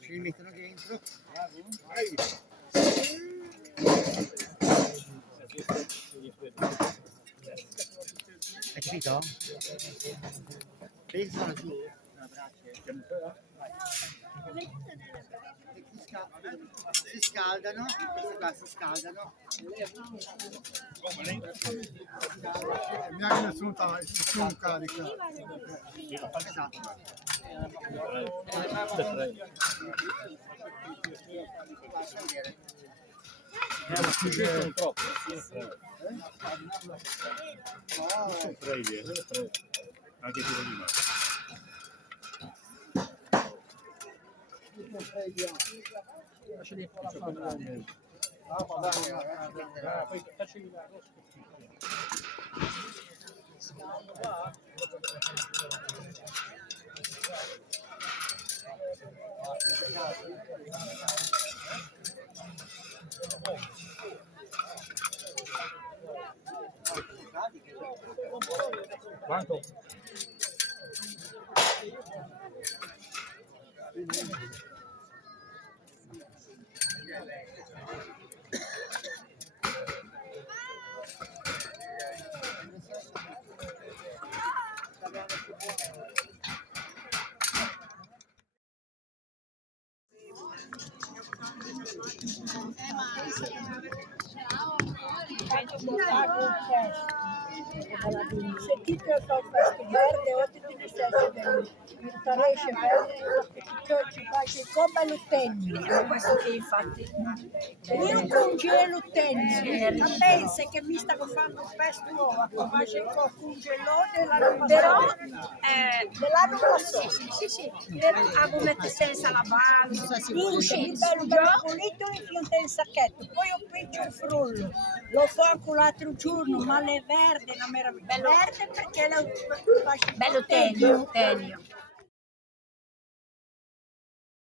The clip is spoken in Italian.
Ci mettono dentro. Hai capito? Pensano giù. Si scaldano, queste qua si scaldano. Neanche nessuno carica. Esatto. Sono troppo. Anche quello di me. Poi facci la quanto? Se ti fa questo verde o ti devi stare bene, il paresce verde, ci faccio il come l'uttenni. Questo che infatti Io congelo l'uttenni, ma pensa che mi stavo facendo questo nuovo, faccio il congelote l'anno però dell'anno passato. sì, però a mettere senza lavare, Il bello pulito e finito in sacchetto, poi ho preso il frullo, lo faccio l'altro giorno, ma le verde non mi era bello verde perché lo faccio bello tenio.